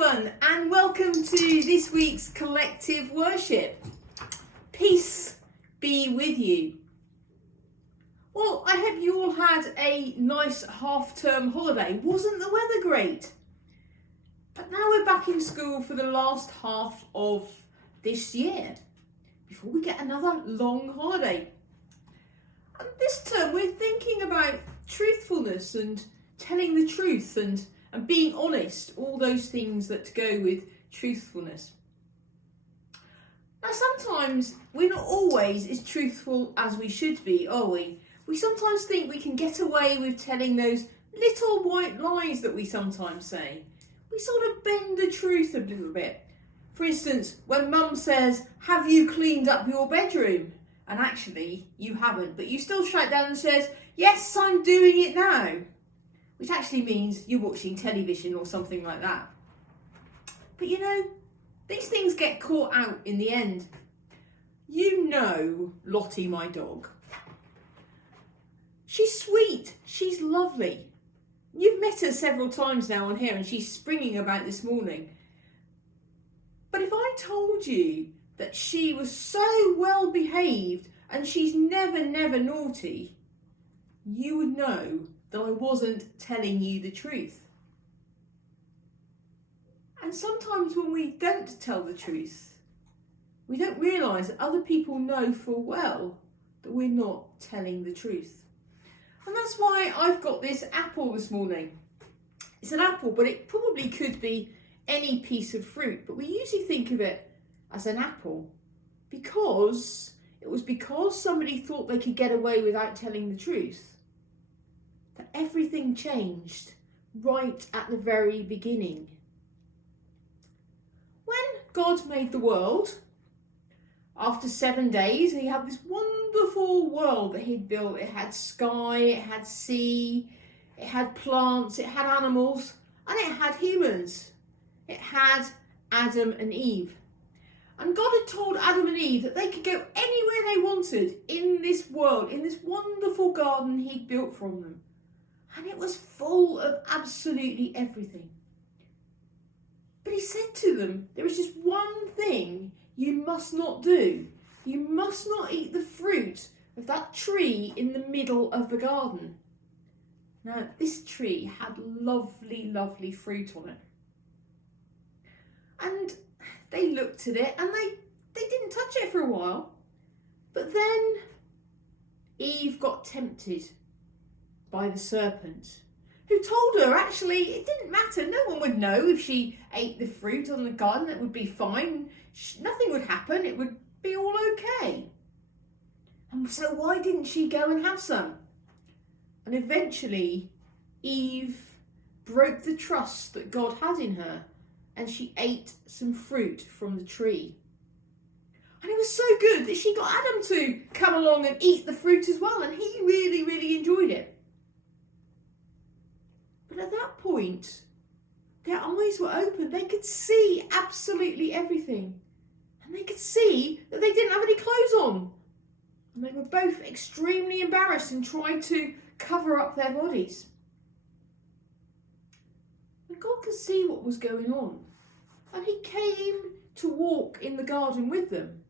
everyone, and welcome to this week's collective worship. Peace be with you. Well, I hope you all had a nice half-term holiday. Wasn't the weather great? But now we're back in school for the last half of this year, before we get another long holiday. And this term we're thinking about truthfulness and telling the truth and being honest, all those things that go with truthfulness. Now sometimes we're not always as truthful as we should be, are we? We sometimes think we can get away with telling those little white lies that we sometimes say. We sort of bend the truth a little bit. For instance, when Mum says, "Have you cleaned up your bedroom?" And actually you haven't, but you still shout down and says, "Yes, I'm doing it now." Which actually means you're watching television or something like that. But you know, these things get caught out in the end. You know Lottie, my dog. She's sweet, she's lovely. You've met her several times now on here and she's springing about this morning. But if I told you that she was so well behaved and she's never naughty, you would know that I wasn't telling you the truth. And sometimes when we don't tell the truth, we don't realise that other people know full well that we're not telling the truth. And that's why I've got this apple this morning. It's an apple, but it probably could be any piece of fruit, but we usually think of it as an apple because somebody thought they could get away without telling the truth. That everything changed right at the very beginning. When God made the world, after 7 days, he had this wonderful world that he'd built. It had sky, it had sea, it had plants, it had animals, and it had humans. It had Adam and Eve. And God had told Adam and Eve that they could go anywhere they wanted in this world, in this wonderful garden he'd built from them. And it was full of absolutely everything. But he said to them, there is just one thing you must not do. You must not eat the fruit of that tree in the middle of the garden. Now, this tree had lovely, lovely fruit on it. And they looked at it and they didn't touch it for a while. But then Eve got tempted by the serpent, who told her actually it didn't matter. No one would know if she ate the fruit on the garden. It would be fine. Nothing would happen. It would be all okay. And so why didn't she go and have some? And eventually Eve broke the trust that God had in her and she ate some fruit from the tree. And it was so good that she got Adam to come along and eat the fruit as well, and he really enjoyed it. But at that point, their eyes were open. They could see absolutely everything. And they could see that they didn't have any clothes on. And they were both extremely embarrassed and tried to cover up their bodies. And God could see what was going on. And he came to walk in the garden with them.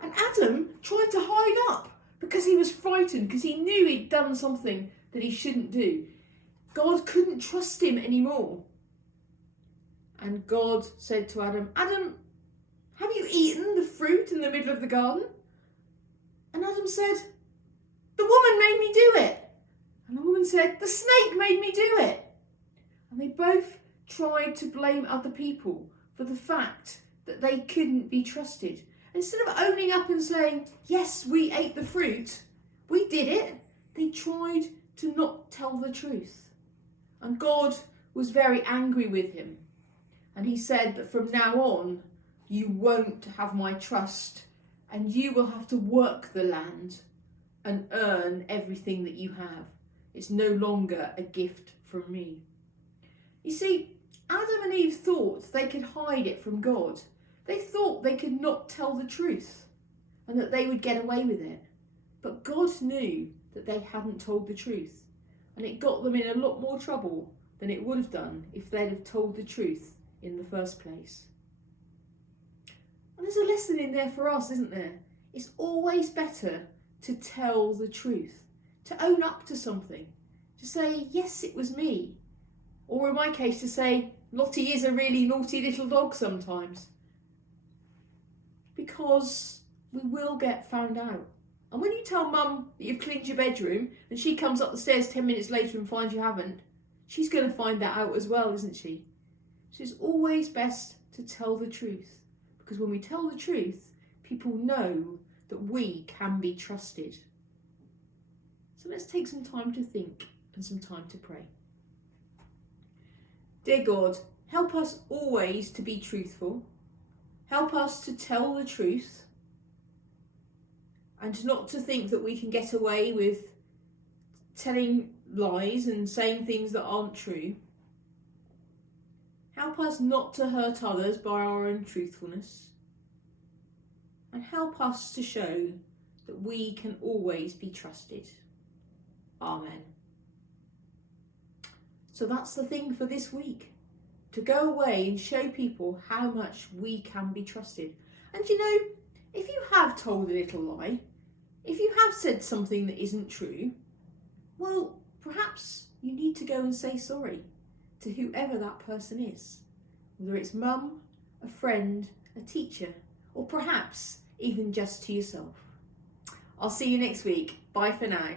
And Adam tried to hide up because he was frightened, because he knew he'd done something that he shouldn't do. God couldn't trust him anymore. And God said to Adam, "Adam, have you eaten the fruit in the middle of the garden?" And Adam said, "The woman made me do it." And the woman said, "The snake made me do it." And they both tried to blame other people for the fact that they couldn't be trusted. Instead of owning up and saying, "Yes, we ate the fruit, we did it," they tried to not tell the truth. And God was very angry with him. And he said that from now on, you won't have my trust and you will have to work the land and earn everything that you have. It's no longer a gift from me. You see, Adam and Eve thought they could hide it from God. They thought they could not tell the truth and that they would get away with it. But God knew that they hadn't told the truth, and it got them in a lot more trouble than it would have done if they'd have told the truth in the first place. And there's a lesson in there for us, isn't there? It's always better to tell the truth, to own up to something, to say, yes, it was me. Or in my case, to say, Lottie is a really naughty little dog sometimes. Because we will get found out. And when you tell Mum that you've cleaned your bedroom and she comes up the stairs 10 minutes later and finds you haven't, she's going to find that out as well, isn't she? So it's always best to tell the truth. Because when we tell the truth, people know that we can be trusted. So let's take some time to think and some time to pray. Dear God, help us always to be truthful. Help us to tell the truth and not to think that we can get away with telling lies and saying things that aren't true. Help us not to hurt others by our own truthfulness. And help us to show that we can always be trusted. Amen. So that's the thing for this week. To go away and show people how much we can be trusted. And you know, if you have told a little lie, if you have said something that isn't true, well, perhaps you need to go and say sorry to whoever that person is. Whether it's Mum, a friend, a teacher, or perhaps even just to yourself. I'll see you next week. Bye for now.